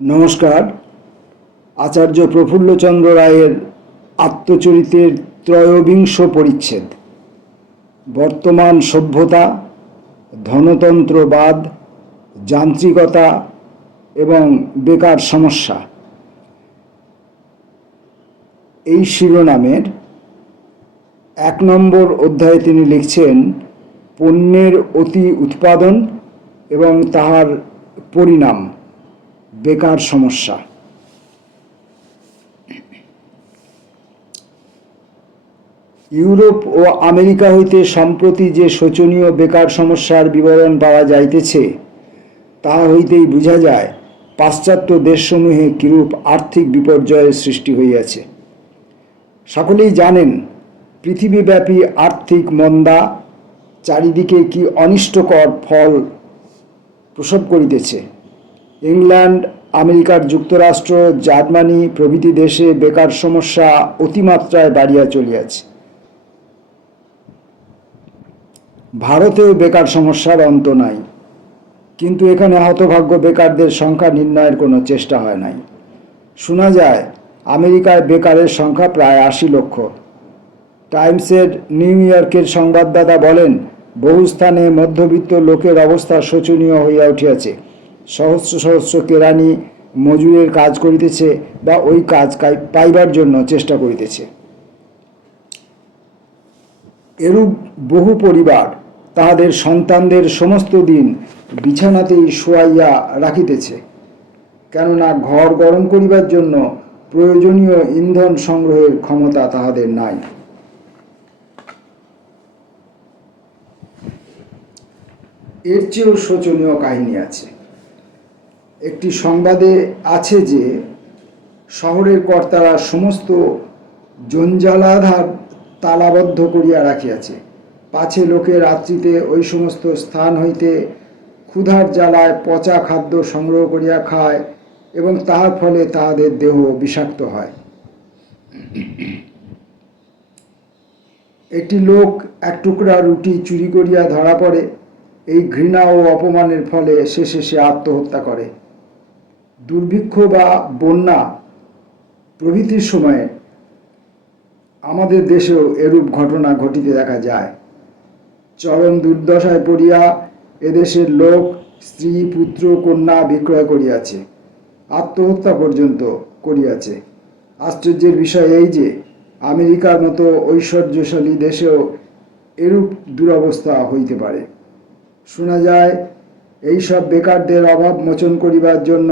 নমস্কার। আচার্য প্রফুল্লচন্দ্র রায়ের আত্মচরিতের ত্রয়োবিংশ পরিচ্ছেদ, বর্তমান সভ্যতা, ধনতন্ত্রবাদ, যান্ত্রিকতা এবং বেকার সমস্যা, এই শিরোনামের 1 নম্বর অধ্যায়ে তিনি লিখছেন পণ্যের অতি উৎপাদন এবং তাহার পরিণাম, বেকার সমস্যা। ইউরোপ ও আমেরিকা হইতে সম্প্রতি যে শোচনীয় বেকার সমস্যার বিবরণ পাওয়া যাইতেছে, তাহা হইতেই বোঝা যায় পাশ্চাত্য দেশসমূহে কিরূপ আর্থিক বিপর্যয়ের সৃষ্টি হইয়াছে। সকলেই জানেন পৃথিবীব্যাপী আর্থিক মন্দা চারিদিকে কি অনিষ্টকর ফল প্রসব করিতেছে। ইংল্যান্ড, আমেরিকার যুক্তরাষ্ট্র, জার্মানি প্রভৃতি দেশে বেকার সমস্যা অতিমাত্রায় বাড়িয়া চলিয়াছে। ভারতেও বেকার সমস্যার অন্ত নাই, কিন্তু এখানে হতভাগ্য বেকারদের সংখ্যা নির্ণয়ের কোনো চেষ্টা হয় নাই। শোনা যায় আমেরিকায় বেকারের সংখ্যা প্রায় 80 লক্ষ। টাইমসের নিউ ইয়র্কের সংবাদদাতা বলেন, বহু স্থানে মধ্যবিত্ত লোকের অবস্থা শোচনীয় হইয়া উঠিয়াছে। সহস্র সহস্র কেরানি মজুরের কাজ করিতেছে বা ওই কাজ পাইবার জন্য চেষ্টা করিতেছে। এরূপ বহু পরিবার তাহাদের সন্তানদের সমস্ত দিন বিছানাতেই শোয়াইয়া রাখিতেছে, কেননা ঘর গরম করিবার জন্য প্রয়োজনীয় ইন্ধন সংগ্রহের ক্ষমতা তাহাদের নাই। এর চেয়েও শোচনীয় কাহিনী আছে। একটি সংবাদে আছে যে শহরের কর্তারা সমস্ত জঞ্জালাধার তালাবদ্ধ করিয়া রাখিয়াছে, পাছে লোকে রাত্রিতে ওই সমস্ত স্থান হইতে ক্ষুধার জ্বালায় পচা খাদ্য সংগ্রহ করিয়া খায় এবং তাহার ফলে তাহাদের দেহ বিষাক্ত হয়। একটি লোক এক টুকরা রুটি চুরি করিয়া ধরা পড়ে। এই ঘৃণা ও অপমানের ফলে শেষে সে আত্মহত্যা করে। দুর্ভিক্ষ বা বন্যা প্রভৃতির সময়ে আমাদের দেশেও এরূপ ঘটনা ঘটিতে দেখা যায়। চরম দুর্দশায় পড়িয়া এদেশের লোক স্ত্রী, পুত্র, কন্যা বিক্রয় করিয়াছে, আত্মহত্যা পর্যন্ত করিয়াছে। আশ্চর্যের বিষয় এই যে আমেরিকার মতো ঐশ্বর্যশালী দেশেও এরূপ দুরবস্থা হইতে পারে। শোনা যায় এইসব বেকারদের অভাব মোচন করিবার জন্য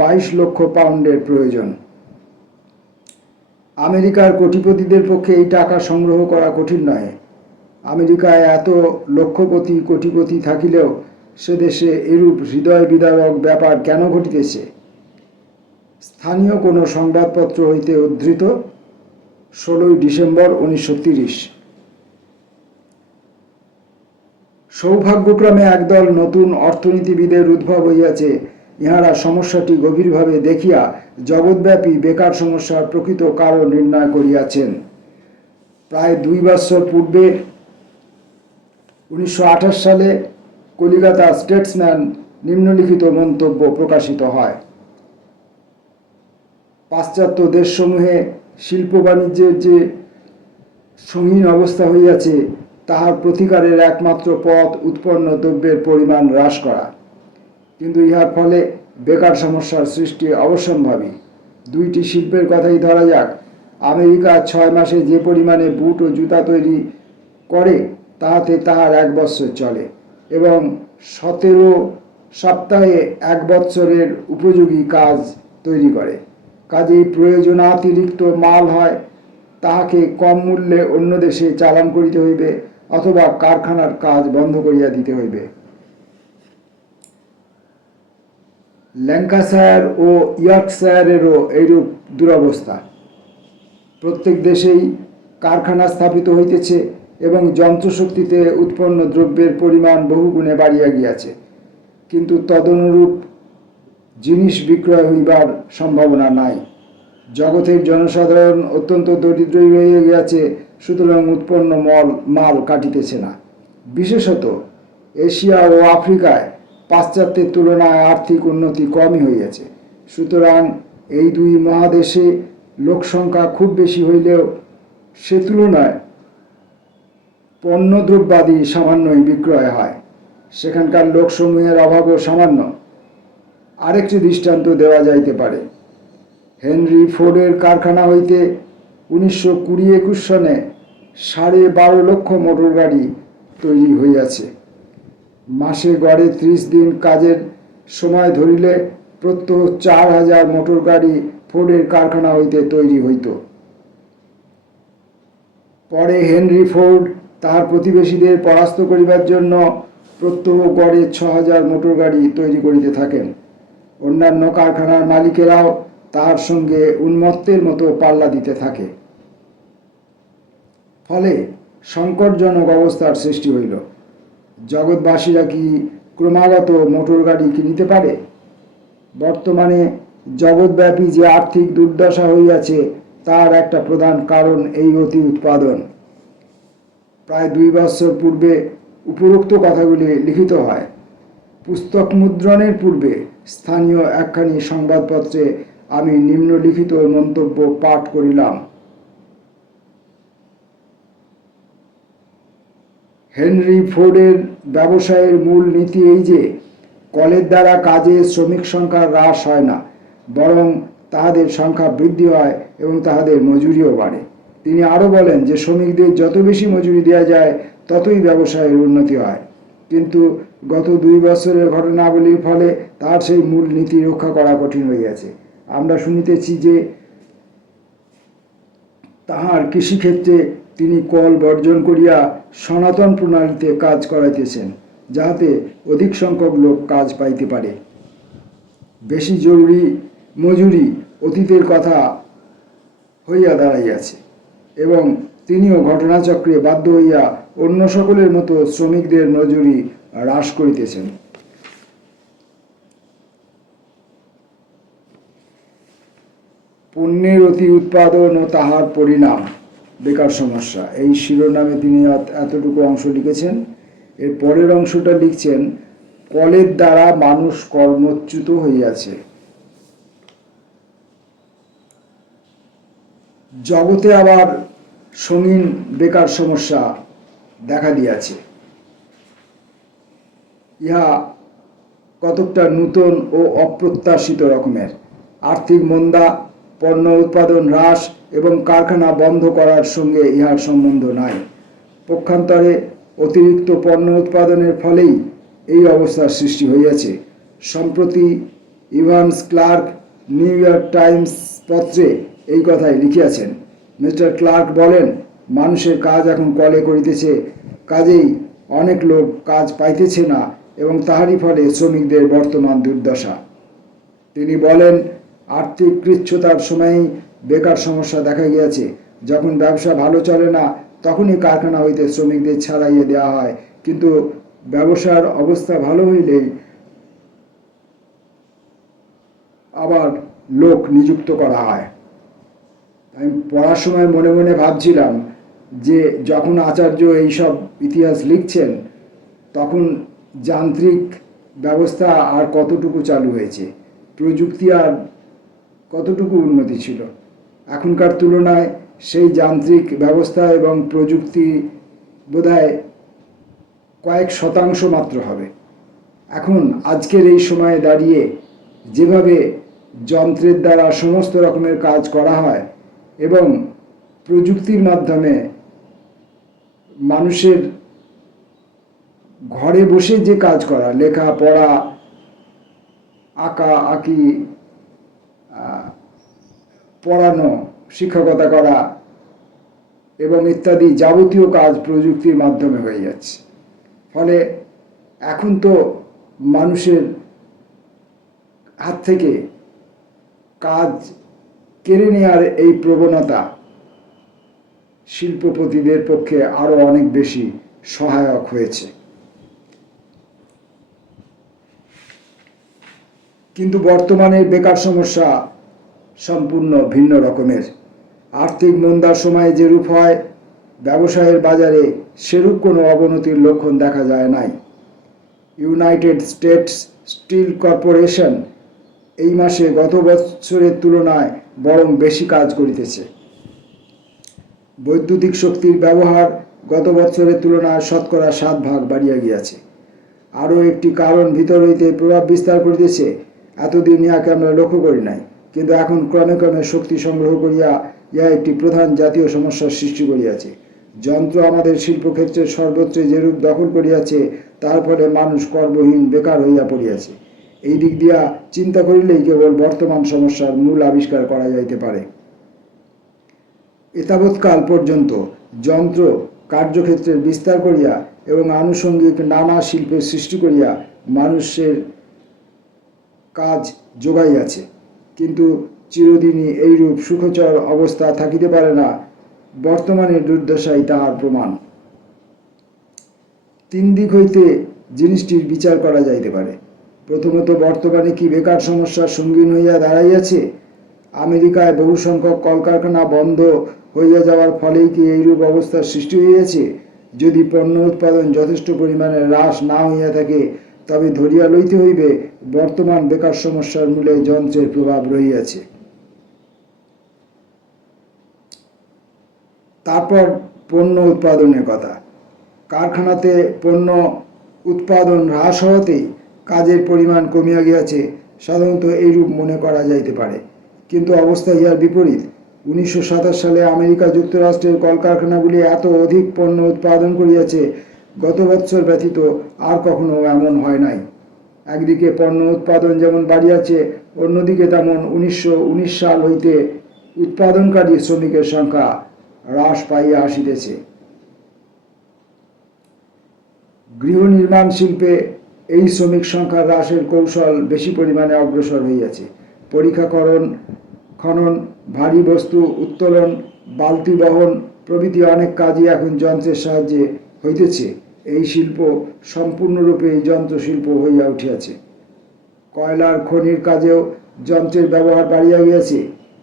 22 লক্ষ পাউন্ডের প্রয়োজন। আমেরিকার কোটিপতিদের পক্ষে এই টাকা সংগ্রহ করা কঠিন নয়। আমেরিকায় এত লক্ষপতি কোটিপতি থাকিলেও সে দেশে এরূপ হৃদয় বিদারক ব্যাপার কেন ঘটিতেছে? স্থানীয় কোনো সংবাদপত্র হইতে উদ্ধৃত, 16 ডিসেম্বর 1930। সৌভাগ্যক্রমে একদল নতুন অর্থনীতিবিদের উদ্ভব হইয়াছে। ইহারা সমস্যাটি গভীরভাবে দেখিয়া জগৎব্যাপী বেকার সমস্যার প্রকৃত কারণ নির্ণয় করিয়াছেন। প্রায় 2 বৎসর পূর্বে 1928 সালে কলিকাতা স্টেটসম্যান নিম্নলিখিত মন্তব্য প্রকাশিত হয়: পাশ্চাত্য দেশসমূহে শিল্প বাণিজ্যের যে সঙ্গীন অবস্থা হইয়াছে, তাহার প্রতিকারের একমাত্র পথ উৎপন্ন দ্রব্যের পরিমাণ হ্রাস করা, কিন্তু ইহার ফলে বেকার সমস্যার সৃষ্টি অবশ্যম্ভাবী। 2টি শিল্পের কথাই ধরা যাক। আমেরিকা 6 মাসে যে পরিমাণে বুট ও জুতা তৈরি করে, তাহাতে তাহার 1 বৎসর চলে এবং 17 সপ্তাহে 1 বৎসরের উপযোগী কাজ তৈরি করে। কাজেই প্রয়োজনাতিরিক্ত মাল হয় তাহাকে কম মূল্যে অন্য দেশে চালান করিতে হইবে অথবা কারখানার কাজ বন্ধ করিয়া দিতে হইবে। ল্যাঙ্কাশায়ার ও ইয়র্কশায়ারেরও এইরূপ দুরবস্থা। প্রত্যেক দেশেই কারখানা স্থাপিত হইতেছে এবং যন্ত্রশক্তিতে উৎপন্ন দ্রব্যের পরিমাণ বহুগুণে বাড়িয়া গিয়াছে, কিন্তু তদনুরূপ জিনিস বিক্রয় হইবার সম্ভাবনা নাই। জগতের জনসাধারণ অত্যন্ত দরিদ্রই হইয়া গিয়াছে, সুতরাং উৎপন্ন মাল কাটিতেছে না। বিশেষত এশিয়া ও আফ্রিকায় পাশ্চাত্যের তুলনায় আর্থিক উন্নতি কমই হইয়াছে। সুতরাং এই দুই মহাদেশে লোকসংখ্যা খুব বেশি হইলেও সে তুলনায় পণ্যদ্রব্যাদি সামান্যই বিক্রয় হয়। সেখানকার লোকসমূহের অভাবও সামান্য। আরেকটি দৃষ্টান্ত দেওয়া যাইতে পারে। হেনরি ফোর্ডের কারখানা হইতে 1920-21 সনে 12.5 লক্ষ মোটর গাড়ি তৈরি হইয়াছে। মাসে গড়ে 30 দিন কাজের সময় ধরিলে প্রত্যহ 4,000 মোটর গাড়ি ফোর্ডের কারখানা হইতে তৈরি হইত। পরে হেনরি ফোর্ড তাহার প্রতিবেশীদের পরাস্ত করিবার জন্য প্রত্যহ গড়ে 6,000 মোটর গাড়ি তৈরি করিতে থাকেন। অন্যান্য কারখানার মালিকেরাও তার সঙ্গে উন্মত্তের মতো পাল্লা দিতে থাকে। ফলে সংকটজনক অবস্থার সৃষ্টি হইল। জগৎবাসীরা কি ক্রমাগত মোটর গাড়ি কিনিতে পারে? বর্তমানে জগৎব্যাপী যে আর্থিক দুর্দশা হইয়াছে তার একটা প্রধান কারণ এই অতি উৎপাদন। প্রায় 2 বছর পূর্বে উপরোক্ত কথাগুলি লিখিত হয়। পুস্তক মুদ্রণের পূর্বে স্থানীয় একখানি সংবাদপত্রে আমি নিম্নলিখিত মন্তব্য পাঠ করিলাম। হেনরি ফোর্ডের ব্যবসায়ের মূল নীতি এই যে কলের দ্বারা কাজে শ্রমিক সংখ্যা হ্রাস হয় না, বরং তাহাদের সংখ্যা বৃদ্ধি হয় এবং তাহাদের মজুরিও বাড়ে। তিনি আরও বলেন যে শ্রমিকদের যত বেশি মজুরি দেওয়া যায় ততই ব্যবসায়ের উন্নতি হয়। কিন্তু গত 2 বছরের ঘটনাবলীর ফলে তার সেই মূল নীতি রক্ষা করা কঠিন হইয়াছে। আমরা শুনিতেছি যে তাহার কৃষিক্ষেত্রে তিনি কল বর্জন করিয়া সনাতন প্রণালীতে কাজ করাইতেছেন, যাহাতে অধিক সংখ্যক লোক কাজ পাইতে পারে। বেশি জরুরি মজুরি অতীতের কথা হইয়া দাঁড়াইয়াছে এবং তিনিও ঘটনাচক্রে বাধ্য হইয়া অন্য সকলের মতো শ্রমিকদের মজুরি হ্রাস করিতেছেন। পণ্যের অতি উৎপাদন ও তাহার পরিণাম, বেকার সমস্যা, এই শিরোনামে তিনি এতটুকু অংশ লিখেছেন। এর পরের অংশটা লিখছেন, কলের দ্বারা মানুষ কর্মচ্যুত হইয়াছে। জগতে আবার সঙ্গীন বেকার সমস্যা দেখা দিয়াছে। ইহা কতকটা নূতন ও অপ্রত্যাশিত রকমের। আর্থিক মন্দা, পণ্য উৎপাদন হ্রাস এবং কারখানা বন্ধ করার সঙ্গে ইহার সম্বন্ধ নাই। পক্ষান্তরে অতিরিক্ত পণ্য উৎপাদনের ফলেই এই অবস্থার সৃষ্টি হইয়াছে। সম্প্রতি Evans Clark New York Times পত্রে এই কথাই লিখিয়াছেন। মিস্টার ক্লার্ক বলেন, মানুষের কাজ এখন কলে করিতেছে, কাজেই অনেক লোক কাজ পাইতেছে না এবং তাহারই ফলে শ্রমিকদের বর্তমান দুর্দশা। তিনি বলেন, আর্থিক কৃচ্ছ্রতার সময়ই বেকার সমস্যা দেখা গিয়াছে। যখন ব্যবসা ভালো চলে না তখনই কারখানা হইতে শ্রমিকদের ছাড়াইয়ে দেওয়া হয়, কিন্তু ব্যবসার অবস্থা ভালো হইলেই আবার লোক নিযুক্ত করা হয়। আমি পড়ার সময় মনে মনে ভাবছিলাম যে যখন আচার্য এইসব ইতিহাস লিখছেন তখন যান্ত্রিক ব্যবস্থা আর কতটুকু চালু হয়েছে, প্রযুক্তি আর কতটুকু উন্নতি ছিল। এখনকার তুলনায় সেই যান্ত্রিক ব্যবস্থা এবং প্রযুক্তি বোধহয় কয়েক শতাংশ মাত্র হবে। এখন আজকের এই সময়ে দাঁড়িয়ে যেভাবে যন্ত্রের দ্বারা সমস্ত রকমের কাজ করা হয় এবং প্রযুক্তির মাধ্যমে মানুষের ঘরে বসে যে কাজ করা, লেখা পড়া, আঁকা আঁকি, পড়ানো, শিক্ষকতা করা এবং ইত্যাদি যাবতীয় কাজ প্রযুক্তির মাধ্যমে হয়ে যাচ্ছে। ফলে এখন তো মানুষের হাত থেকে কাজ কেড়ে নেওয়ার এই প্রবণতা শিল্পপতিদের পক্ষে আরো অনেক বেশি সহায়ক হয়েছে। কিন্তু বর্তমানে বেকার সমস্যা সম্পূর্ণ ভিন্ন রকমের। আর্থিক মন্দার সময় যেরূপ হয়, ব্যবসায়ের বাজারে সেরূপ কোনো অবনতির লক্ষণ দেখা যায় নাই। ইউনাইটেড স্টেটস স্টিল কর্পোরেশন এই মাসে গত বছরের তুলনায় বরং বেশি কাজ করিতেছে। বৈদ্যুতিক শক্তির ব্যবহার গত বছরের তুলনায় শতকরা 7 ভাগ বাড়িয়া গিয়াছে। আরও একটি কারণ ভিতর হইতে প্রভাব বিস্তার করিতেছে। এতদিন ইহাকে আমরা লক্ষ্য করি নাই, কিন্তু এখন ক্রমে ক্রমে শক্তি সংগ্রহ করিয়া ইহা একটি প্রধান জাতীয় সমস্যার সৃষ্টি করিয়াছে। যন্ত্র আমাদের শিল্পক্ষেত্রের সর্বত্র যেরূপ দখল করিয়াছে, তার ফলে মানুষ কর্মহীন বেকার হইয়া পড়িয়াছে। এই দিক দিয়া চিন্তা করিলেই কেবল বর্তমান সমস্যার মূল আবিষ্কার করা যাইতে পারে। এতাবৎকাল পর্যন্ত যন্ত্র কার্যক্ষেত্রের বিস্তার করিয়া এবং আনুষঙ্গিক নানা শিল্পের সৃষ্টি করিয়া মানুষের কাজ যোগাইয়াছে, কিন্তু চিরদিনই এইরূপ সুখচর অবস্থা থাকিতে পারে না। বর্তমানের দুর্দশাই তাহার প্রমাণ। 3 দিক হইতে জিনিসটির বিচার করা যাইতে পারে। প্রথমত, বর্তমানে কি বেকার সমস্যার সঙ্গীন হইয়া দাঁড়াইয়াছে? আমেরিকায় বহু সংখ্যক কলকারখানা বন্ধ হইয়া যাওয়ার ফলেই কি এইরূপ অবস্থার সৃষ্টি হইয়াছে? যদি পণ্য উৎপাদন যথেষ্ট পরিমাণে হ্রাস না হইয়া থাকে, তবে ধরিয়া লইতে হইবে বর্তমান বেকার সমস্যার মূলে যন্ত্রের প্রভাব রহিয়াছে। তারপর পণ্য উৎপাদনের কথা। কারখানাতে পণ্য উৎপাদন হ্রাস হওয়াতেই কাজের পরিমাণ কমিয়া গিয়াছে, সাধারণত এইরূপ মনে করা যাইতে পারে, কিন্তু অবস্থা ইহার বিপরীত। 1927 সালে আমেরিকা যুক্তরাষ্ট্রের কলকারখানাগুলি এত অধিক পণ্য উৎপাদন করিয়াছে, গত বৎসর ব্যতীত আর কখনো এমন হয় নাই। একদিকে পণ্য উৎপাদন যেমন বাড়িয়াছে, অন্যদিকে তেমন 1919 সাল হইতে উৎপাদনকারী শ্রমিকের সংখ্যা হ্রাস পাইয়া আসিতেছে। গৃহ নির্মাণ শিল্পে এই শ্রমিক সংখ্যা হ্রাসের কৌশল বেশি পরিমাণে অগ্রসর হইয়াছে। পরিখাকরণ, খনন, ভারী বস্তু উত্তোলন, বালতি বহন প্রভৃতি অনেক কাজই এখন যন্ত্রের সাহায্যে হইতেছে। এই শিল্প সম্পূর্ণরূপে এই যন্ত্রশিল্প হইয়া উঠিয়াছে। কয়লার খনির কাজেও যন্ত্রের ব্যবহার বাড়িয়া গিয়াছে।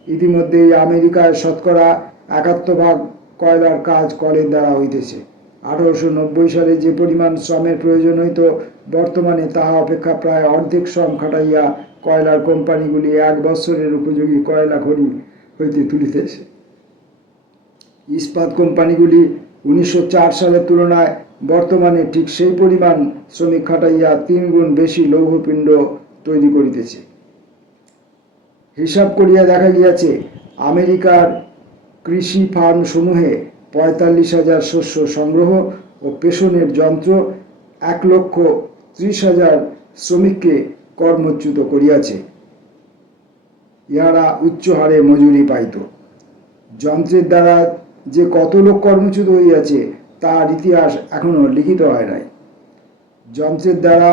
ইতিমধ্যেই আমেরিকায় শতকরা 71% কয়লার কাজ কলের দ্বারা হইতেছে। 1890 সালে যে পরিমাণ শ্রমের প্রয়োজন হইত, বর্তমানে তাহা অপেক্ষা প্রায় অর্ধেক শ্রম খাটাইয়া কয়লার কোম্পানিগুলি 1 বৎসরের উপযোগী কয়লা খনি হইতে তুলিতেছে। ইস্পাত কোম্পানিগুলি 1904 সালের তুলনায় বর্তমানে ঠিক সেই পরিমাণ শ্রমিক খাটাইয়া 3 গুণ বেশি লৌহপিণ্ড তৈরি করিতেছে। হিসাব করিয়া দেখা গিয়াছে, আমেরিকার কৃষি ফার্ম সমূহে 45,000 শস্য সংগ্রহ ও পেষণের যন্ত্র 1,30,000 শ্রমিককে কর্মচ্যুত করিয়াছে। ইহারা উচ্চ হারে মজুরি পাইত। যন্ত্রের দ্বারা যে কত লোক কর্মচ্যুত হইয়াছে, তার ইতিহাস এখনো লিখিত হয় নাই। যন্ত্রের দ্বারা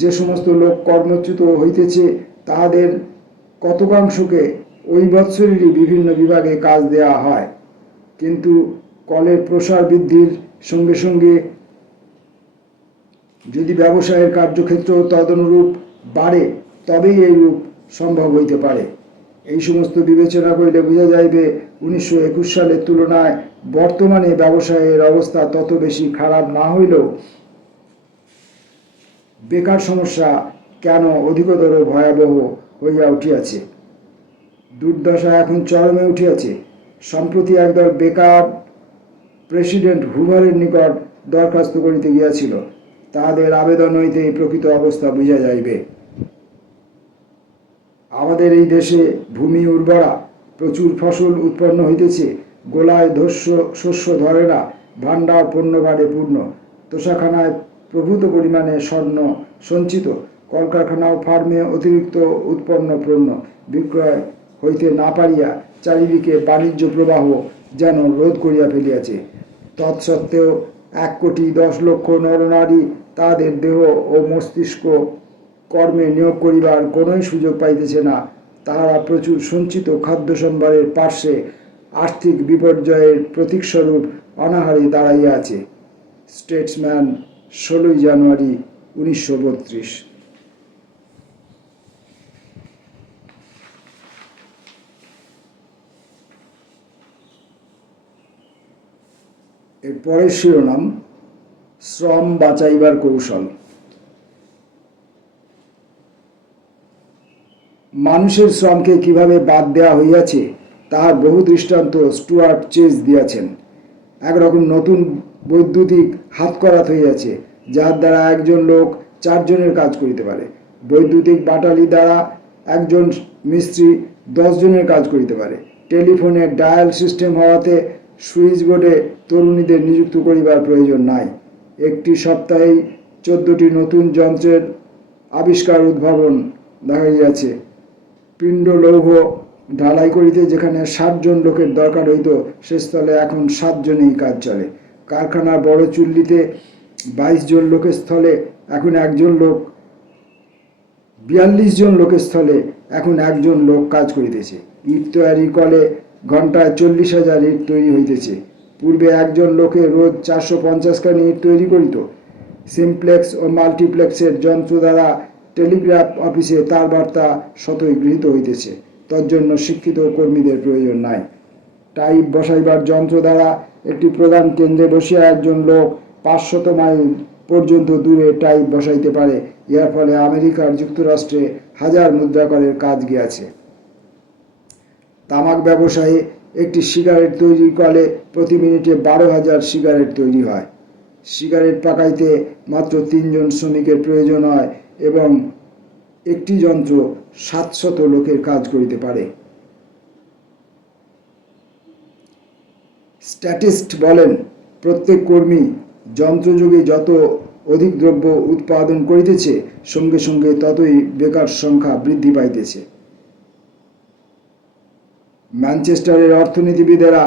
যে সমস্ত লোক কর্মচ্যুত হইতেছে, তাহাদের কতকাংশকে ওই বৎসরেরই বিভিন্ন বিভাগে কাজ দেওয়া হয়, কিন্তু কলের প্রসার বৃদ্ধির সঙ্গে সঙ্গে যদি ব্যবসায়ের কার্যক্ষেত্র তদনুরূপ বাড়ে, তবেই এইরূপ সম্ভব হইতে পারে। এই সমস্ত বিবেচনা করিলে বোঝা যাইবে, 1921 সালের তুলনায় বর্তমানে ব্যবসায়ের অবস্থা তত বেশি খারাপ না হইলেও বেকার সমস্যা কেন অধিকতর ভয়াবহ হইয়া উঠিয়াছে। দুর্দশা এখন চরমে উঠিয়াছে। সম্প্রতি একদল বেকার প্রেসিডেন্ট হুভারের নিকট দরখাস্ত করিতে গিয়াছিল। তাহাদের আবেদন হইতে এই প্রকৃত অবস্থা বুঝা যাইবে। আমাদের এই দেশে ভূমি উর্বরা, প্রচুর ফসল উৎপন্ন হইতেছে, গোলায় শস্য ধরে না, ভাণ্ডার পণ্যভারে পূর্ণ, তোষাখানায় প্রভূত পরিমাণে স্বর্ণ সঞ্চিত, কলকারখানা ও ফার্মে অতিরিক্ত উৎপন্ন পণ্য বিক্রয় হইতে না পারিয়া চারিদিকে বাণিজ্য প্রবাহ যেন রোধ করিয়া ফেলিয়াছে। তৎসত্ত্বেও 1,10,00,000 নরনারী তাহাদের দেহ ও মস্তিষ্ক কর্মে নিয়োগ করিবার কোনোই সুযোগ পাইতেছে না। তাহারা প্রচুর সঞ্চিত খাদ্য সম্ভারের পার্শ্বে আর্থিক বিপর্যয়ের প্রতীকস্বরূপ অনাহারে দাঁড়াইয়া আছে। স্টেটসম্যান, 16 জানুয়ারি 1932। এর পরের শিরোনাম, শ্রম বাঁচাইবার কৌশল। মানুষের শ্রমকে কিভাবে বাদ দেওয়া হইয়াছে তাহার বহু দৃষ্টান্ত স্টুয়ার্ট চেজ দিয়াছেন। একরকম নতুন বৈদ্যুতিক হাতকরাত হইয়াছে, যার দ্বারা একজন লোক 4 জনের কাজ করিতে পারে। বৈদ্যুতিক বাটালি দ্বারা একজন মিস্ত্রি 10 জনের কাজ করিতে পারে। টেলিফোনের ডায়াল সিস্টেম হওয়াতে সুইচ বোর্ডে তরুণীদের নিযুক্ত করিবার প্রয়োজন নাই। একটি সপ্তাহেই 14টি নতুন যন্ত্রের আবিষ্কার উদ্ভাবন দেখা গিয়াছে। পিণ্ড লৌহ ঢালাই করিতে যেখানে 60 জন লোকের দরকার হইত, সে স্থলে এখন 7 জনেই কাজ চলে। কারখানার বড় চুল্লিতে 22 জন লোকের স্থলে এখন একজন লোক, 42 জন লোকের স্থলে এখন একজন লোক কাজ করিতেছে। ইট তৈরি কলে ঘন্টায় 40,000 ইট তৈরি হইতেছে। পূর্বে একজন লোকে রোজ 450 খানি ইট তৈরি করিত। সিমপ্লেক্স ও মাল্টিপ্লেক্সের যন্ত্র দ্বারা টেলিগ্রাফ অফিসে তার বার্তা শতই গৃহীত হইতেছে। তজ্জন্য শিক্ষিত কর্মীদের প্রয়োজন নাই। টাইপ বসাইবার যন্ত্র দ্বারা একটি প্রধান কেন্দ্রে বসিয়া একজন লোক 500 মাইল পর্যন্ত দূরে টাইপ বসাইতে পারে। ইহার ফলে আমেরিকার যুক্তরাষ্ট্রে 1000 মুদ্রাকরের কাজ গিয়াছে। তামাক ব্যবসায়ে একটি সিগারেট তৈরি কলে প্রতি মিনিটে 12,000 সিগারেট তৈরি হয়। সিগারেট পাকাইতে মাত্র 3 জন শ্রমিকের প্রয়োজন হয় এবং একটি যন্ত্র 700 লোকের কাজ করিতে পারে। স্ট্যাটিস্ট বলেন, প্রত্যেক কর্মী যন্ত্রযুগে যত অধিক দ্রব্য উৎপাদন করিতেছে, সঙ্গে সঙ্গে ততই বেকার সংখ্যা বৃদ্ধি পাইতেছে। ম্যানচেস্টারের অর্থনীতিবিদেরা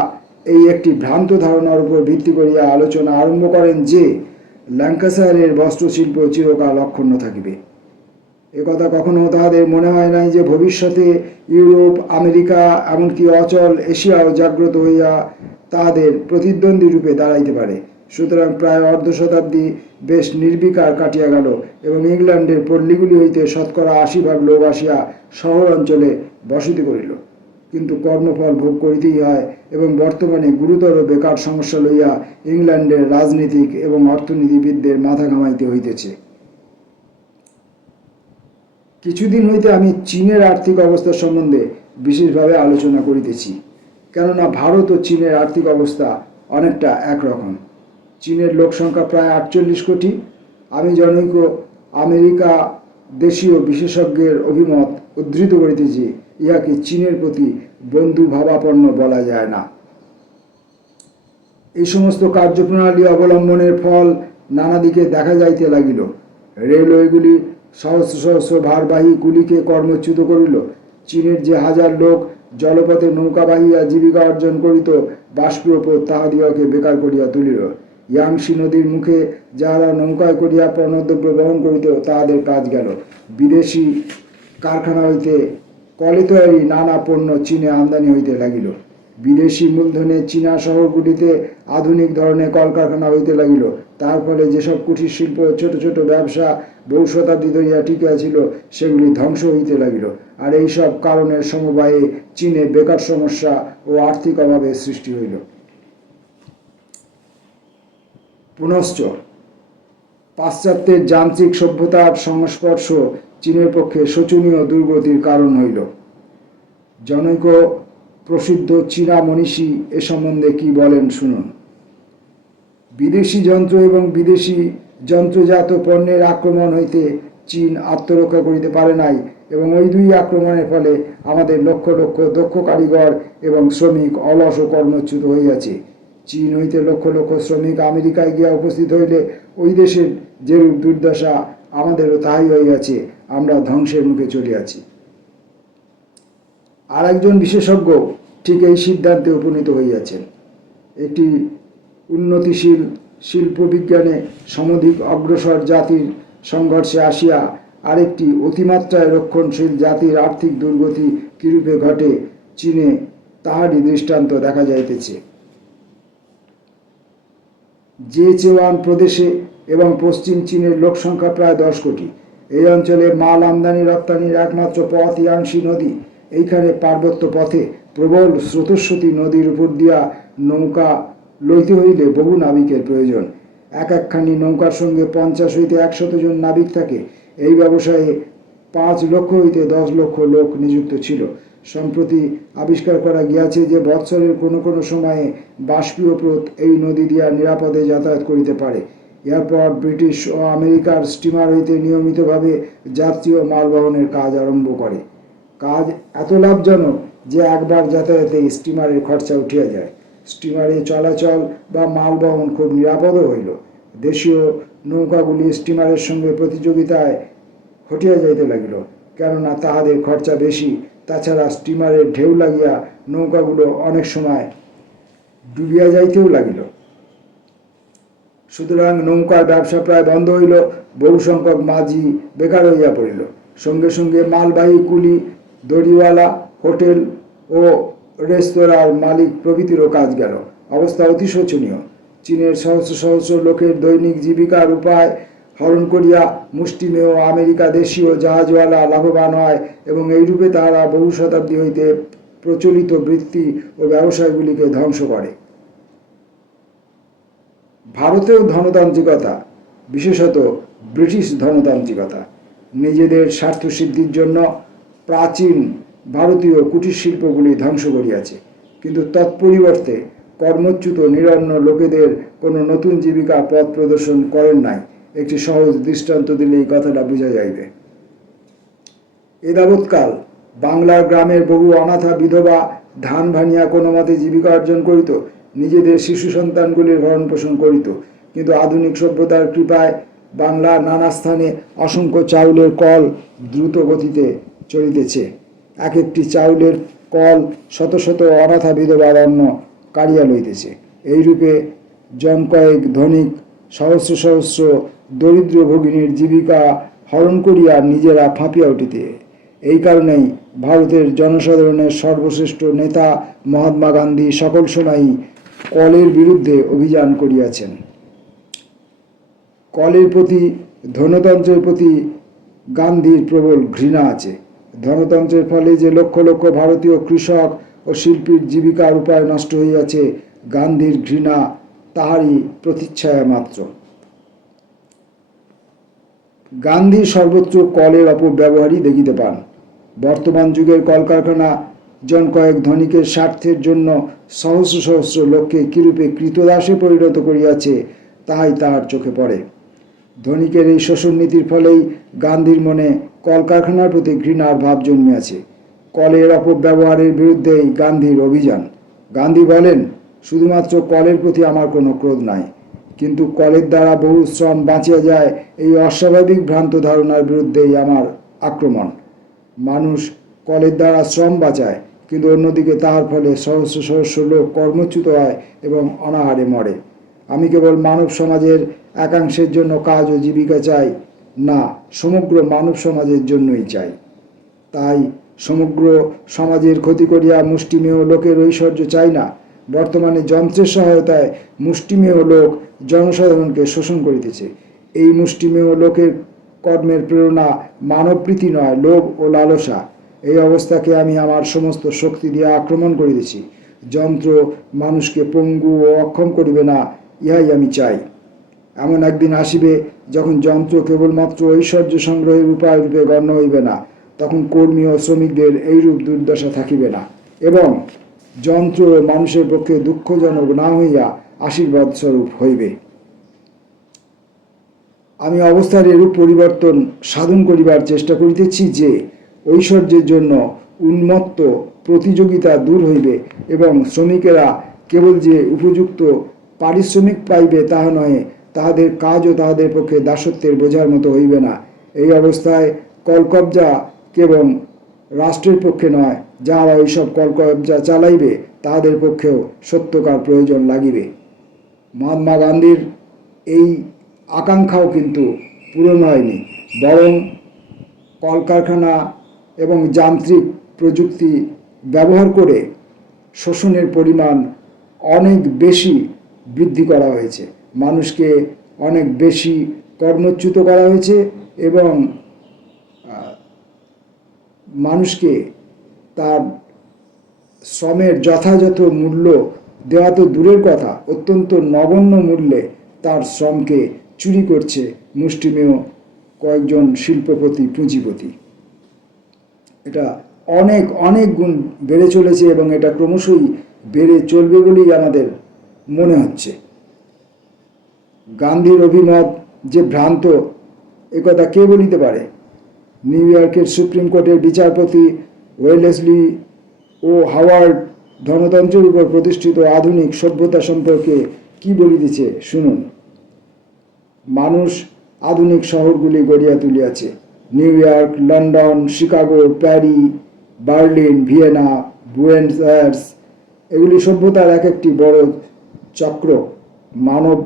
এই একটি ভ্রান্ত ধারণার উপর ভিত্তি করিয়া আলোচনা আরম্ভ করেন যে ল্যাঙ্কাশায়ারের বস্ত্রশিল্প চিরকাল অক্ষুণ্ণ থাকিবে। একথা কখনো তাহাদের মনে হয় নাই যে ভবিষ্যতে ইউরোপ, আমেরিকা, এমনকি অচল এশিয়াও জাগ্রত হইয়া তাহাদের প্রতিদ্বন্দ্বী রূপে দাঁড়াইতে পারে। সুতরাং প্রায় অর্ধ শতাব্দী বেশ নির্বিকার কাটিয়া গেল এবং ইংল্যান্ডের পল্লীগুলি হইতে শতকরা 80% লোক আসিয়া শহর অঞ্চলে বসতি করিল। কিন্তু কর্মফল ভোগ করিতেই হয় এবং বর্তমানে গুরুতর বেকার সমস্যা লইয়া ইংল্যান্ডের রাজনীতিক এবং অর্থনীতিবিদদের মাথা ঘামাইতে হইতেছে। কিছুদিন হইতে আমি চীনের আর্থিক অবস্থা সম্বন্ধে বিশেষভাবে আলোচনা করিতেছি, কেননা ভারত ও চীনের আর্থিক অবস্থা অনেকটা একরকম। চীনের লোক সংখ্যা প্রায় 48 কোটি। আমি জনৈক আমেরিকা দেশীয় বিশেষজ্ঞের অভিমত উদ্ধৃত করিতেছি, ইহাকে চীনের প্রতি বন্ধু ভাবাপন্ন বলা যায় না। এই সমস্ত কার্যপ্রণালী অবলম্বনের ফল নানা দিকে দেখা যাইতে লাগিল। রেলওয়েগুলি সহস্র সহস্র ভারবাহী কুলিকে কর্মচ্যুত করিল। চীনের যে 1000 লোক জলপথে নৌকা বাহিয়া জীবিকা অর্জন করিত, বাষ্পীয় পথ তাহাদিগকে বেকার করিয়া তুলিল। ইয়াংশি নদীর মুখে যাহারা নৌকায় করিয়া পণ্যদ্রব্য বহন করিত, তাহাদের কাজ গেল। বিদেশি কারখানা হইতে কলে তৈরি নানা পণ্য চীনে আমদানি হইতে লাগিল। বিদেশি মূলধনে চীনা শহরগুলিতে আধুনিক ধরনের কলকারখানা হইতে লাগিল। তার ফলে যেসব কুটির শিল্প, ছোট ছোট ব্যবসা বহু শতাব্দী ধরিয়া টিকিয়া ছিল, সেগুলি ধ্বংস হইতে লাগিল। আর এইসব কারণের সমবায়ে চীনে বেকার সমস্যা ও আর্থিক অভাবের সৃষ্টি হইল। পুনশ্চ পাশ্চাত্যের যান্ত্রিক সভ্যতার সংস্পর্শ চীনের পক্ষে শোচনীয় দুর্গতির কারণ হইল। জনৈক প্রসিদ্ধ চীনা মনীষী এ সম্বন্ধে কি বলেন শুনুন। বিদেশি যন্ত্র এবং বিদেশি যন্ত্রজাত পণ্যের আক্রমণ হইতে চীন আত্মরক্ষা করিতে পারে নাই এবং ওই দুই আক্রমণের ফলে আমাদের লক্ষ লক্ষ দক্ষ কারিগর এবং শ্রমিক অলস ও কর্মচ্যুত হইয়াছে। চীন হইতে লক্ষ লক্ষ শ্রমিক আমেরিকায় গিয়া উপস্থিত হইলে ওই দেশের যেরূপ দুর্দশা, আমাদেরও তাহাই হইয়াছে। আমরা ধ্বংসের মুখে চলিয়াছি। আর একজন বিশেষজ্ঞ ঠিক এই সিদ্ধান্তে উপনীত হইয়াছেন। একটি উন্নতিশীল শিল্প বিজ্ঞানে সমধিক অগ্রসর জাতির সংঘর্ষে আসিয়া আরেকটি অতিমাত্রায় রক্ষণশীল জাতির আর্থিক দুর্গতি কিরূপে ঘটে, চীনে তাহারই দৃষ্টান্ত দেখা যাইতেছে। জেচেওয়ান প্রদেশে এবং পশ্চিম চীনের লোক সংখ্যা প্রায় 10 কোটি। এই অঞ্চলে মাল আমদানি রপ্তানির একমাত্র পথ ইয়াংশি নদী। এইখানে পার্বত্য পথে প্রবল স্রোতস্বতী নদীর উপর দিয়া নৌকা লইতে হইলে বহু নাবিকের প্রয়োজন। একখানি নৌকার সঙ্গে 50 হইতে 100 জন নাবিক থাকে। এই ব্যবসায়ে 5 লক্ষ হইতে 10 লক্ষ লোক নিযুক্ত ছিল। সম্প্রতি আবিষ্কার করা গিয়াছে যে বৎসরের কোনো কোনো সময়ে বাষ্পীয় স্রোত এই নদী দিয়া নিরাপদে যাতায়াত করিতে পারে। এরপর ব্রিটিশ ও আমেরিকার স্টিমার হইতে নিয়মিতভাবে যাত্রী ও মালবহনের কাজ আরম্ভ করে। কাজ এত লাভজনক যে একবার যাতায়াতে স্টিমারের খরচা উঠিয়া যায়। স্টিমারে চলাচল বা মালবহন খুব নিরাপদও হইল। দেশীয় নৌকাগুলি স্টিমারের সঙ্গে প্রতিযোগিতায় হটিয়া যাইতে লাগিল, কেননা তাহাদের খরচা বেশি। তাছাড়া স্টিমারের ঢেউ লাগিয়া নৌকাগুলো অনেক সময় ডুবিয়া যাইতেও লাগিল। সুতরাং নৌকার ব্যবসা প্রায় বন্ধ হইল। বহু সংখ্যক মাঝি বেকার হইয়া পড়িল। সঙ্গে সঙ্গে মালবাহী কুলি, দড়িওয়ালা, হোটেল ও রেস্তোরাঁর মালিক প্রভৃতিরও কাজ গেল। অবস্থা অতি শোচনীয়। চীনের সহস্র সহস্র লোকের দৈনিক জীবিকার উপায় হরণ করিয়া মুষ্টিমেয় আমেরিকা দেশীয় জাহাজওয়ালা লাভবান হয় এবং এইরূপে তাহারা বহু শতাব্দী হইতে প্রচলিত বৃত্তি ও ব্যবসায়গুলিকে ধ্বংস করে। ভারতেও ধনতান্ত্রিকতা, বিশেষত ব্রিটিশ ধনতান্ত্রিকতা, নিজেদের স্বার্থসিদ্ধির জন্য প্রাচীন ভারতীয় কুটির শিল্পগুলি ধ্বংস করিয়াছে, কিন্তু তৎপরিবর্তে কর্মচ্যুত নিরন্ন লোকেদের কোনো নতুন জীবিকা পথ প্রদর্শন করেন নাই। একটি সহজ দৃষ্টান্ত দিলে এই কথাটা বোঝা যাইবে। এ যাবৎকাল বাংলার গ্রামের বহু অনাথা বিধবা ধান ভানিয়া কোনো মতে জীবিকা অর্জন করিত, নিজেদের শিশু সন্তানগুলির ভরণ পোষণ করিত। কিন্তু আধুনিক সভ্যতার কৃপায় বাংলার নানা স্থানে অসংখ্য চাউলের কল দ্রুত গতিতে চলিতেছে। এক একটি চাউলের কল শত শত অনাথা বিধবার অন্ন কাড়িয়া লইতেছে। এইরূপে জন কয়েক ধনিক সহস্র সহস্র দরিদ্র ভগিনীর জীবিকা হরণ করিয়া নিজেরা ফাঁপিয়া উঠিতে। এই কারণেই ভারতের জনসাধারণের সর্বশ্রেষ্ঠ নেতা মহাত্মা গান্ধী সকল সময়ই কলের বিরুদ্ধে অভিযান করিয়াছেন। কলের প্রতি, ধনতন্ত্রের প্রতি গান্ধীর প্রবল ঘৃণা আছে। ধনতন্ত্রের ফলে যে লক্ষ লক্ষ ভারতীয় কৃষক ও শিল্পীর জীবিকার উপায় নষ্ট হইয়াছে, গান্ধীর ঘৃণা তাহারই প্রতিচ্ছায়া মাত্র। গান্ধী সর্বত্র কলের অপব্যবহারই দেখিতে পান। বর্তমান যুগের কলকারখানা জন কয়েক ধনিকের স্বার্থের জন্য সহস্র সহস্র লোককে কিরূপে কৃতদাসে পরিণত করিয়াছে, তাহাই তাহার চোখে পড়ে। ধনিকের এই শোষণ নীতির ফলেই গান্ধীর মনে কলকারখানার প্রতি ঘৃণার ভাব জন্মিয়াছে। কলের অপব্যবহারের বিরুদ্ধেই গান্ধীর অভিযান। গান্ধী বলেন, শুধুমাত্র কলের প্রতি আমার কোনো ক্রোধ নাই, কিন্তু কলের দ্বারা বহু শ্রম বাঁচিয়া যায় এই অস্বাভাবিক ভ্রান্ত ধারণার বিরুদ্ধেই আমার আক্রমণ। মানুষ কলের দ্বারা শ্রম বাঁচায়, কিন্তু অন্যদিকে তাহার ফলে সহস্র সহস্র লোক কর্মচ্যুত হয় এবং অনাহারে মরে। আমি কেবল মানব সমাজের একাংশের জন্য কাজ ও জীবিকা চাই না, সমগ্র মানব সমাজের জন্যই চাই। তাই সমগ্র সমাজের ক্ষতি করিয়া মুষ্টিমেয় লোকের ঐশ্বর্য চাই না। বর্তমানে যন্ত্রের সহায়তায় মুষ্টিমেয় লোক জনসাধারণকে শোষণ করিতেছে। এই মুষ্টিমেয় লোকের কর্মের প্রেরণা মানবপ্রীতি নয়, লোভ ও লালসা। এই অবস্থাকে আমি আমার সমস্ত শক্তি দিয়ে আক্রমণ করিতেছি। যন্ত্র মানুষকে পঙ্গু ও অক্ষম করিবে না, ইহাই আমি চাই। এমন একদিন আসিবে যখন যন্ত্র কেবলমাত্র ঐশ্বর্য সংগ্রহের উপায় রূপে গণ্য হইবে না, তখন কর্মী ও শ্রমিকদের এইরূপ দুর্দশা থাকিবে না, এবং যন্ত্র মানুষের পক্ষে দুঃখজনক না হইয়া আশীর্বাদ স্বরূপ হইবে। আমি অবস্থার এরূপ পরিবর্তন সাধন করিবার চেষ্টা করিতেছি যে ঐশ্বর্যের জন্য উন্মত্ত প্রতিযোগিতা দূর হইবে এবং শ্রমিকেরা কেবল যে উপযুক্ত পারিশ্রমিক পাইবে তাহা নহে, তাহাদের কাজও তাহাদের পক্ষে দাসত্বের বোঝার মতো হইবে না। এই অবস্থায় কলকবজা কেবল রাষ্ট্রের পক্ষে নয়, যাহারা এইসব কলকবজা চালাইবে তাহাদের পক্ষেও সত্যকার প্রয়োজন লাগিবে। মহাত্মা গান্ধীর এই আকাঙ্ক্ষাও কিন্তু পূরণ হয়নি, বরং কলকারখানা এবং যান্ত্রিক প্রযুক্তি ব্যবহার করে শোষণের পরিমাণ অনেক বেশি বৃদ্ধি করা হয়েছে। মানুষকে অনেক বেশি কর্মচ্যুত করা হয়েছে এবং মানুষকে তার শ্রমের যথাযথ মূল্য দেওয়া তো দূরের কথা, অত্যন্ত নগণ্য মূল্যে তার শ্রমকে চুরি করছে মুষ্টিমেয় কয়েকজন শিল্পপতি, পুঁজিপতি। এটা অনেক অনেক গুণ বেড়ে চলেছে এবং এটা ক্রমশই বেড়ে চলবে বলেই আমাদের মনে হচ্ছে। গান্ধীর অভিমত যে ভ্রান্ত, একথা কে বলিতে পারে? নিউ ইয়র্কের সুপ্রিম কোর্টের বিচারপতি ওয়েলেসলি ও হাওয়ার্ড ধনতন্ত্রের উপর প্রতিষ্ঠিত আধুনিক সভ্যতা সম্পর্কে কি বলিতেছে শুনুন। মানুষ আধুনিক শহরগুলি গড়িয়া তুলিয়াছে। New York, London, Chicago, Paris, Berlin, Vienna, Buenos Aires, এগুলি সভ্যতার এক একটি বড় চক্র। মানব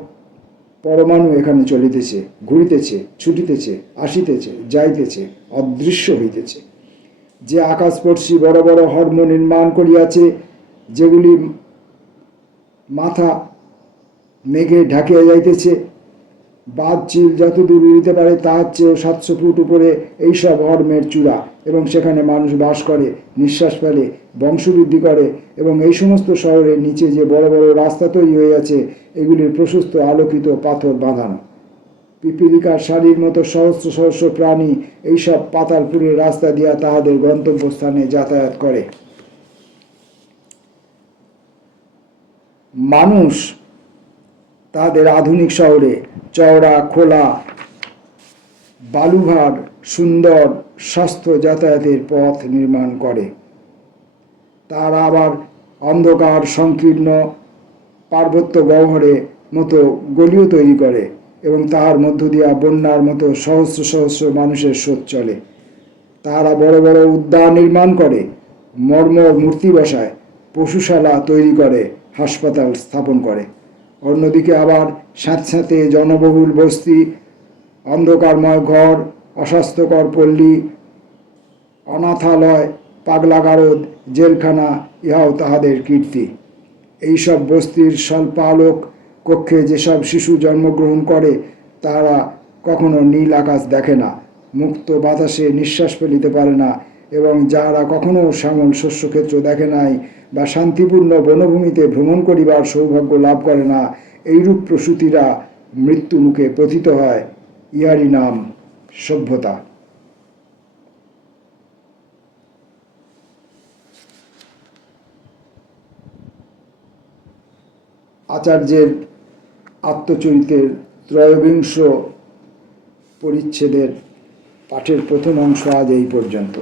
পরমাণু এখানে চলিতেছে, ঘুরিতেছে, ছুটিতেছে, আসিতেছে, যাইতেছে, অদৃশ্য হইতেছে। যে আকাশস্পর্শী বড় বড় হর্ম নির্মাণ করিয়াছে, যেগুলি মাথা মেঘে ঢাকিয়া যাইতেছে, বাদ চিল যতদূর উড়িতে পারে তার চেয়েও 700 ফুট উপরে এইসব হর্মের চূড়া, এবং সেখানে মানুষ বাস করে, নিঃশ্বাস ফেলে, বংশবৃদ্ধি করে। এবং এই সমস্ত শহরের নিচে যে বড় বড় রাস্তা তৈরি হইয়াছে, এগুলির প্রশস্ত আলোকিত পাথর বাঁধানো। পিপিলিকার শাড়ির মতো সহস্র সহস্র প্রাণী এইসব পাতালপুরের রাস্তা দিয়া তাহাদের গন্তব্যস্থানে যাতায়াত করে। মানুষ তাদের আধুনিক শহরে চওড়া, খোলা, বালুভার, সুন্দর, স্বাস্থ্য যাতায়াতের পথ নির্মাণ করে। তারা আবার অন্ধকার সংকীর্ণ পার্বত্য গহ্বরে মতো গলিও তৈরি করে, এবং তাহার মধ্য দিয়া বন্যার মতো সহস্র সহস্র মানুষের স্রোত চলে। তারা বড় বড় উদ্যান নির্মাণ করে, মর্মর মূর্তি বসায়, পশুশালা তৈরি করে, হাসপাতাল স্থাপন করে। অন্যদিকে আবার স্যাঁতস্যাঁতে জনবহুল বস্তি, অন্ধকারময় ঘর, অস্বাস্থ্যকর পল্লী, অনাথালয়, পাগলাগারদ, জেলখানা, ইহাও তাহাদের কীর্তি। এইসব বস্তির স্বল্পালোক কক্ষে যেসব শিশু জন্মগ্রহণ করে, তারা কখনো নীল আকাশ দেখে না, মুক্ত বাতাসে নিঃশ্বাস ফেলিতে পারে না, এবং যারা কখনো শ্যামল শস্যক্ষেত্র দেখে নাই বা শান্তিপূর্ণ বনভূমিতে ভ্রমণ করিবার সৌভাগ্য লাভ করে না, এইরূপ প্রসূতিরা মৃত্যু মুখে পতিত হয়। ইহারই নাম সভ্যতা। আচার্যের আত্মচরিতের 23 পরিচ্ছেদের পাঠের প্রথম অংশ আজ এই পর্যন্ত।